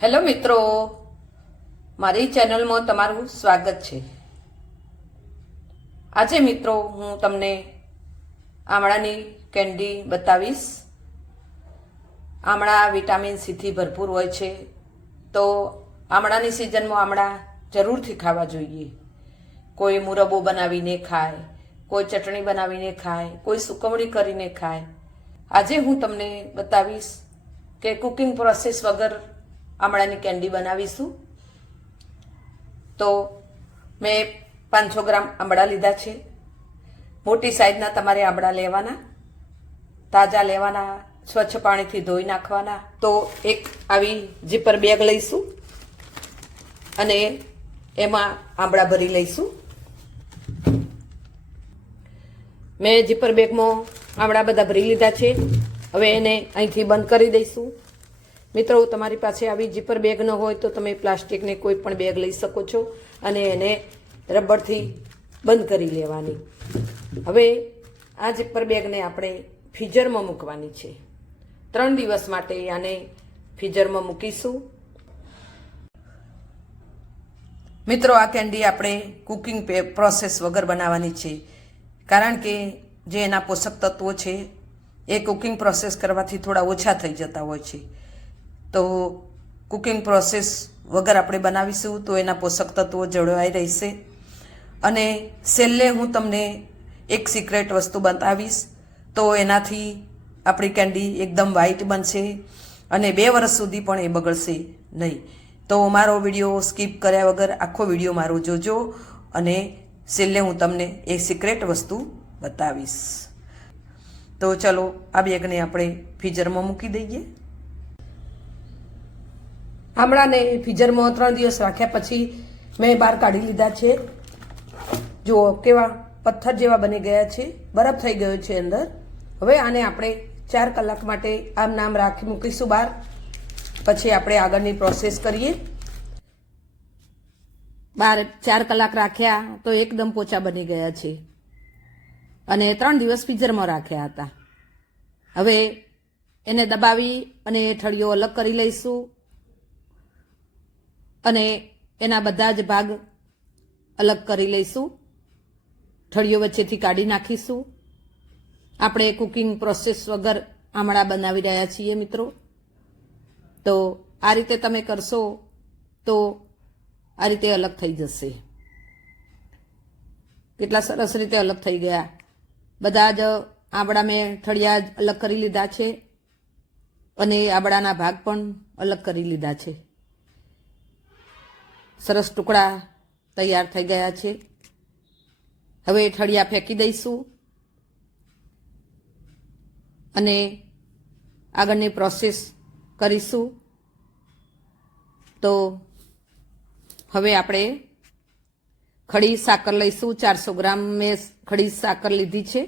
Hello મિત્રો, મારી ચેનલમાં તમારું સ્વાગત છે। આજે મિત્રો હું તમને આમળાની કેન્ડી બતાવીશ। આમળા વિટામિન સી થી ભરપૂર હોય છે, તો આમળાની સિઝનમાં આમળા જરૂરથી ખાવા જોઈએ। કોઈ મુરબ્બો બનાવીને ખાય, કોઈ ચટણી બનાવીને ખાય, કોઈ સુકવણી કરીને ખાય। આજે હું તમને બતાવીશ કે કુકિંગ પ્રોસેસ વગર આમળાની કેન્ડી બનાવીશું। તો મેં 500 ગ્રામ આમળા લીધા છે। મોટી સાઈઝના તમારે આમળા લેવાના, તાજા લેવાના, સ્વચ્છ પાણીથી ધોઈ નાખવાના। તો એક આવી ઝીપર બેગ લઈશું અને એમાં આમળા ભરી લઈશું। મેં ઝીપર બેગમાં આમળા બધા ભરી લીધા છે। હવે એને અહીંથી બંધ કરી દઈશું। મિત્રો, તમારી પાસે આવી ઝીપર બેગ ન હોય તો તમે પ્લાસ્ટિકની કોઈ પણ બેગ લઈ શકો છો અને એને રબરથી બંધ કરી લેવાની। હવે આ ઝીપર બેગને આપણે ફ્રીઝરમાં મૂકવાની છે। 3 દિવસ માટે આને ફ્રીઝરમાં મૂકીશું। મિત્રો, આ કેન્ડી આપણે કુકિંગ પ્રોસેસ વગર બનાવવાની છે, કારણ કે જે એના પોષક તત્વો છે એ કુકિંગ પ્રોસેસ કરવાથી થોડા ઓછા થઈ જતા હોય છે। તો કુકિંગ પ્રોસેસ વગર આપણે બનાવીશું તો એના પોષક તત્વો જળવાઈ રહેશે। અને છેલ્લે હું તમને એક સિક્રેટ વસ્તુ બતાવીશ, તો એનાથી આપણી કેન્ડી એકદમ વ્હાઈટ બનશે અને 2 વર્ષ સુધી પણ એ બગડશે નહીં। તો મારો વિડીયો સ્કીપ કર્યા વગર આખો વિડીયો મારો જોજો અને છેલ્લે હું તમને એ સિક્રેટ વસ્તુ બતાવીશ। તો ચલો આ બેગને આપણે ફ્રીઝરમાં મૂકી દઈએ। આમળાને ફ્રીઝરમાં 3 દિવસ રાખ્યા પછી મેં બહાર કાઢી લીધા છે। જુઓ કેવા પથ્થર જેવા બની ગયા છે, બરફ થઈ ગયો છે અંદર। હવે આને આપણે 4 કલાક માટે આમ નામ રાખી મૂકીશું બહાર, પછી આપણે આગળની પ્રોસેસ કરીએ। બહાર 4 કલાક રાખ્યા તો એકદમ પોચા બની ગયા છે અને 3 દિવસ ફ્રીઝરમાં રાખ્યા હતા। હવે એને દબાવી અને ઠળિયો અલગ કરી લઈશું અને એના બધા જ ભાગ અલગ કરી લઈશું। ઠળિયો વચ્ચેથી કાઢી નાખીશું। આપણે કુકિંગ પ્રોસેસ વગર આમળા બનાવી રહ્યા છીએ મિત્રો। તો આ રીતે તમે કરશો તો આ રીતે અલગ થઈ જશે। કેટલા સરસ રીતે અલગ થઈ ગયા। બધા જ આમળા મેં ઠળિયા અલગ કરી લીધા છે અને આમળાના ભાગ પણ અલગ કરી લીધા છે। સરસ ટુકડા તૈયાર થઈ ગયા છે। હવે ઠળિયા ફેંકી દઈશું અને આગળની પ્રોસેસ કરીશું। તો હવે આપણે ખડી સાકર લઈશું। 400 ગ્રામ મેં ખડી સાકર લીધી છે,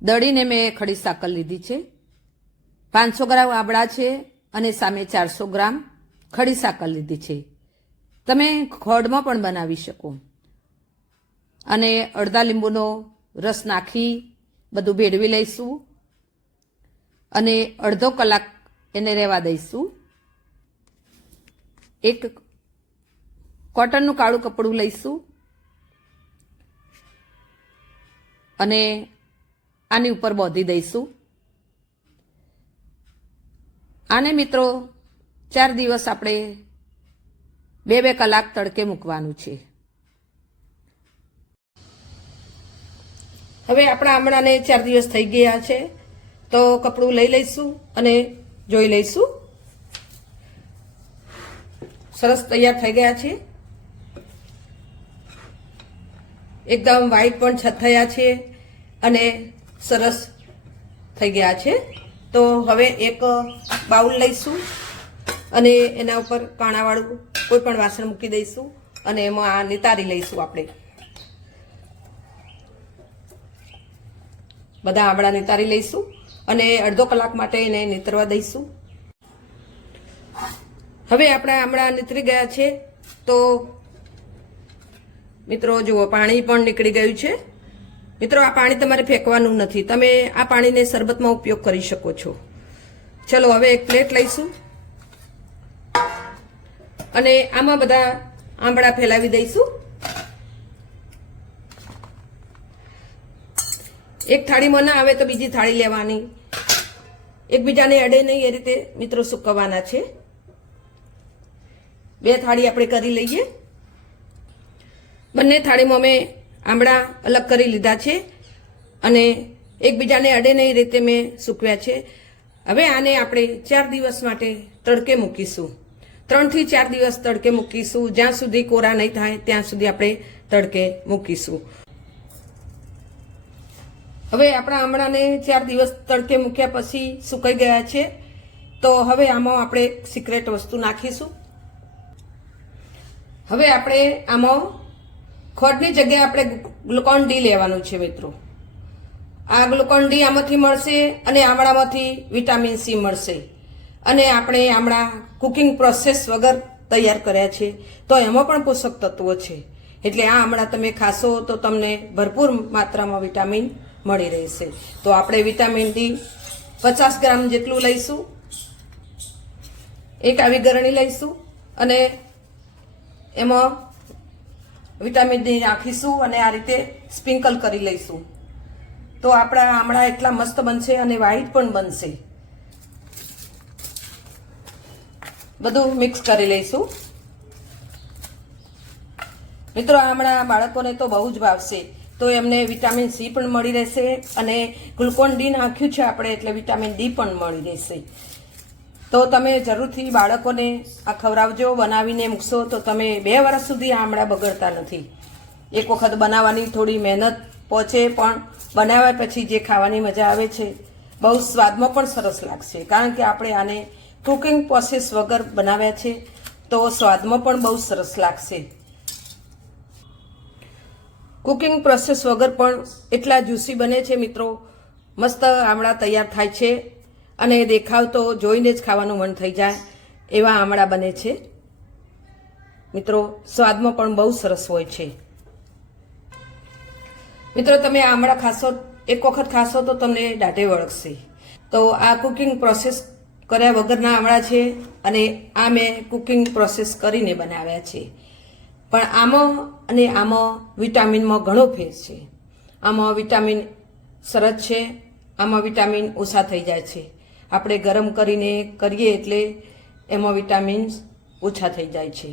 દળીને મેં ખડી સાકર લીધી છે। 500 ગ્રામ આમળા છે અને સામે 400 ગ્રામ ખડી સાકર લીધી છે। તમે ખોળમાં પણ બનાવી શકો અને અડધા લીંબુનો રસ નાખી બધું ભેળવી લઈશું અને અડધો કલાક એને રહેવા દઈશું। એક કોટનનું કાળું કપડું લઈશું અને આની ઉપર બાંધી દઈશું। આને મિત્રો 4 દિવસ આપણે 2-2 કલાક તડકે મૂકવાનું છે। હવે આપણા આમળાને 4 દિવસ થઈ ગયા છે, તો કપડું લઈ લઈશું અને જોઈ લઈશું। સરસ તૈયાર થઈ ગયા છે, એકદમ વ્હાઈટ પણ થયા છે અને સરસ થઈ ગયા છે। તો હવે એક બાઉલ લઈશું અને એના ઉપર કાણાવાળું કોઈ પણ વાસણ મૂકી દઈશું અને એમાં આ નિતારી લઈશું। આપણે બધા આમળા નિતારી લઈશું અને અડધો કલાક માટે એને નીતરવા દઈશું। હવે આપણા આમળા નીતરી ગયા છે, તો મિત્રો જુઓ પાણી પણ નીકળી ગયું છે। મિત્રો, આ પાણી તમારે ફેંકવાનું નથી, તમે આ પાણીને શરબતમાં ઉપયોગ કરી શકો છો। ચલો હવે એક પ્લેટ લઈશું અને આમાં બધા આંબળા ફેલાવી દઈશું. એક થાળીમાં ના આવે તો બીજી થાળી લેવાની. એકબીજાને અડે નહીં એ રીતે મિત્રો સૂકવવાના છે. 2 થાળી આપણે કરી લઈએ. બંને થાળીમાં મેં આંબળા અલગ કરી લીધા છે અને એકબીજાને અડે નહીં રીતે મેં સૂકવ્યા છે. હવે આને આપણે 4 દિવસ માટે તડકે મૂકીશું. 3 થી 4 દિવસ તડકે મૂકીશું. જ્યાં સુધી કોરા નહીં થાય ત્યાં સુધી આપણે તડકે મૂકીશું. હવે આપણા આંબળાને 4 દિવસ તડકે મૂક્યા પછી સુકાઈ ગયા છે. તો હવે આમાં આપણે સિક્રેટ વસ્તુ નાખીશું. હવે આપણે આમાં ખોડની જગ્યાએ આપણે ગ્લુકોન ડી લેવાનું છે મિત્રો. આ ગ્લુકોન ડી આમાંથી મળશે અને આમળામાંથી વિટામિન સી મળશે. અને આપણે આમળા કુકિંગ પ્રોસેસ વગર તૈયાર કર્યા છે તો એમાં પણ પોષક તત્વો છે. એટલે આ આમળા તમે ખાશો તો તમને ભરપૂર માત્રામાં વિટામિન મળી રહેશે. તો આપણે વિટામિન ડી 50 ગ્રામ જેટલું લઈશું. એક આવી ગરણી લઈશું અને એમાં વિટામિન ડી નાખીશું અને આ રીતે સ્પ્રિંકલ કરી લઈશું. તો આપણા આમળા એટલા મસ્ત બનશે અને વ્હાઈટ પણ બનશે. બધું મિક્સ કરી લઈશું. મિત્રો આમળા બાળકોને તો બહુ જ ભાવશે. તો એમને વિટામિન સી પણ મળી રહેશે અને ગ્લુકોન ડી નાખ્યું છે આપણે એટલે વિટામિન ડી પણ મળી રહેશે. તો તમે જરૂરથી બાળકોને આ ખવડાવજો. બનાવીને મૂકશો તો તમે 2 વર્ષ સુધી આમળા બગડતા નથી. એક વખત બનાવવાની થોડી મહેનત પહોંચે પણ બનાવ્યા પછી જે ખાવાની મજા આવે છે બહુ સ્વાદમાં પણ સરસ લાગશે. કારણ કે આપણે આને કુકિંગ પ્રોસેસ વગર બનાવ્યા છે તો સ્વાદમાં પણ બહુ સરસ લાગશે. કુકિંગ પ્રોસેસ વગર પણ એટલા જ્યુસી બને છે મિત્રો. મસ્ત આમળા તૈયાર થાય છે અને દેખાવ તો જોઈને જ ખાવાનું મન થઈ જાય એવા આમળા બને છે મિત્રો. સ્વાદમાં પણ બહુ સરસ હોય છે. મિત્રો તમે આમળા ખાશો, એક વખત ખાશો તો તમને દાઢે વળગશે. તો આ કુકિંગ પ્રોસેસ કર્યા વગરના આમળા છે અને આ મેં કુકિંગ પ્રોસેસ કરીને બનાવ્યા છે. પણ આમાં અને આમાં વિટામિનમાં ઘણો ફેર છે. આમાં વિટામિન સરસ છે, આમાં વિટામિન ઓછા થઈ જાય છે. આપણે ગરમ કરીને કરીએ એટલે એમાં વિટામિન ઓછા થઈ જાય છે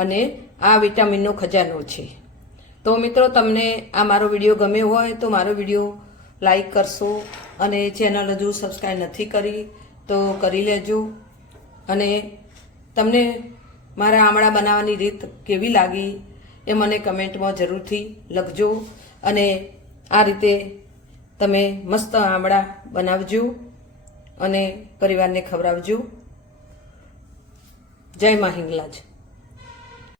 અને આ વિટામિનનો ખજાનો છે. તો મિત્રો તમને આ મારો વિડીયો ગમ્યો હોય તો મારો વિડીયો લાઈક કરશો અને ચેનલ હજુ સબસ્ક્રાઈબ નથી કરી તો કરી લેજો. અને તમને મારા આમળા બનાવવાની રીત કેવી લાગી એ મને કમેન્ટમાં જરૂરથી લખજો. અને આ રીતે તમે મસ્ત આમળા બનાવજો અને પરિવારને ખવડાવજો. જય મા હિંગલાજ.